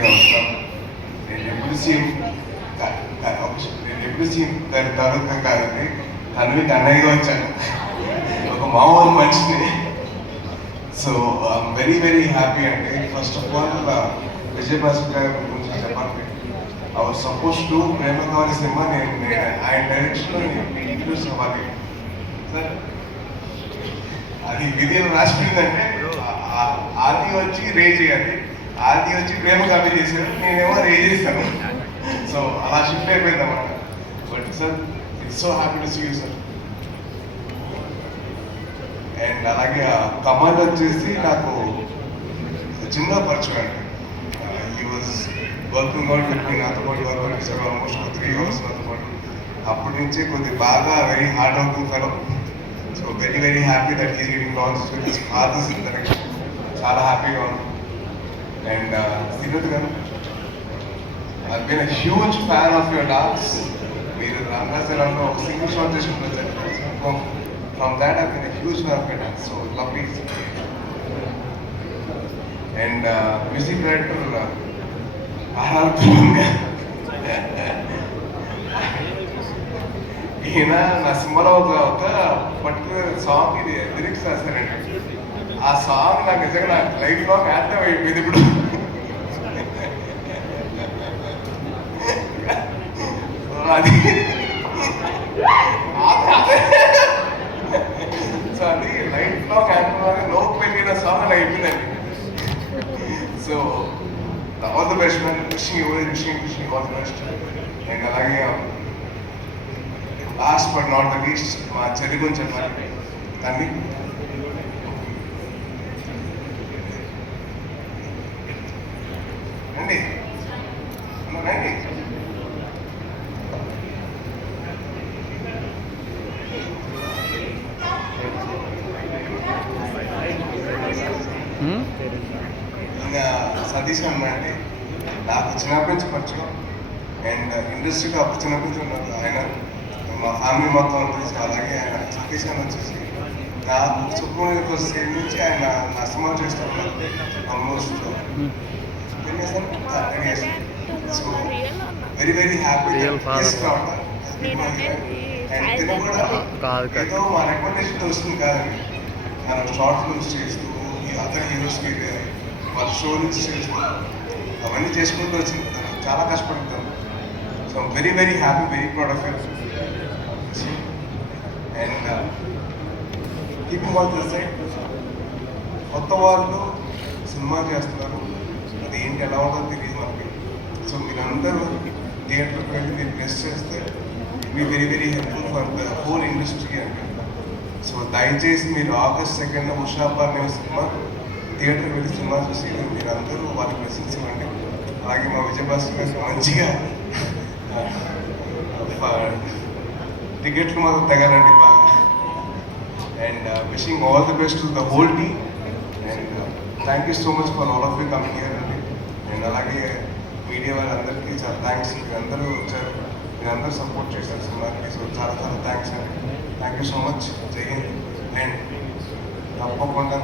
థియేటర్కి వస్తాను. నేను ఎప్పుడు సీఎం దాని తర్వాత కాదండి, తనకి అన్నయ్యగా వచ్చాను, ఒక మామూలు మనిషిని. So I'm very very happy అండి. First of all Vijay Bhaskar గారి గురించి చెప్పాలి. I was suppose to Prema Kaavali సినిమా నేను ఆయన డైరెక్షన్లో నేను ఇంట్రడ్యూస్ అవ్వాలి సార్. అది విధిలో రాసిపోయిందంటే ఆది వచ్చి రే చేయాలి, ఆది వచ్చి ప్రేమ కాపీ చేశారు, నేనేమో రే చేశాను. సో అలా షిఫ్ట్ అయిపోయింది అన్నమాట. But sir it's so happy to see you sir. And అలాగే కమాండ్ వచ్చేసి నాకు చిన్న పరిచయం అండి. హీ వాజ్ వర్కింగ్ అవుట్ నాతో పాటు వర్క్ చేశారు ఆల్మోస్ట్ 3 years నాతో పాటు. అప్పటి నుంచే కొద్దిగా బాగా very hard working fellow. So very very happy that he reading launch with his father's in direction. చాలా హ్యాపీగా ఉంది. అండ్ శ్రీనుత్ గారు, I've been a huge fan of your dance. మీరు రామరాజలో ఒక సింగిల్ షాట్ చేసుకుంటారు. From that I've been a huge fan of your dance. So lovely. And music director ఆర్ ఈయన నా సినిమాలో ఒక పర్టికులర్ సాంగ్ ఇది లిరిక్స్ రాశారండి. ఆ సాంగ్ నాకు నిజంగా నా లైఫ్ లో యాక్టివ్ అయిపోయింది ఇప్పుడు. అది సో అది లైఫ్ లో యాక్టివ్ లోపు పెట్టిన సాంగ్ అలా అయిపోయిందండి. So all the best man, wishing all the best. And అలాగే last but not the least మా చెల్లి గురించి చెప్పాలి. తన్ని రండి రండి. ఇంకా సతీష్ అన్నాండి, నాకు చిన్నప్పటి నుంచి పరిచయం. అండ్ ఇండస్ట్రీకి అప్పుడు చిన్నప్పటి నుంచి ఉన్నది ఆయన. మా ఫ్యామిలీ మొత్తం తెలిసి. అలాగే ఆయన సతీష్ అని వచ్చేసి నాకు సుబ్రహ్మణ్యం స్టేజ్ నుంచి ఆయన నా సినిమా చేస్తున్నారు almost 10 years. So very very happy. And తిన కూడా ఏదో మా రికమెండేషన్తో వస్తుంది కాదండి. మనం షార్ట్ ఫిల్మ్స్ చేస్తూ అదర్ హీరోస్కి వాళ్ళ షో నుంచి చేస్తూ అవన్నీ చేసుకుంటూ వచ్చింది. చాలా కష్టపడుతాను. So very very happy, very proud of you. And keeping all this side, కొత్త వాళ్ళు సినిమా చేస్తున్నారు, అది ఏంటి ఎలా ఉంటుందో తెలియదు మనకి. సో మీరందరూ థియేటర్కి వెళ్ళి మీరు ప్రెస్ చేస్తే మీ very very helpful for the whole industry అండి. సో దయచేసి మీరు August 2nd ఉషాపా అనే సినిమా థియేటర్కి వెళ్ళి సినిమా చూసి మీరందరూ వాళ్ళకి బ్లెస్సింగ్స్ ఇవ్వండి. అలాగే మా విజయ్ భాస్కర్ గారికి మంచిగా టికెట్లు మాకు తగాలండి బాగా. And wishing all the best to the whole team. And thank you so much for all of you coming here అండి. అండ్ అలాగే మీడియా వాళ్ళందరికీ చాలా థ్యాంక్స్. మీరందరూ వచ్చారు, మీరందరూ సపోర్ట్ చేశారు సినిమాకి. సో చాలా చాలా థ్యాంక్స్ అండి. Thank you so much. జై హింద్. అండ్ తప్పకుండా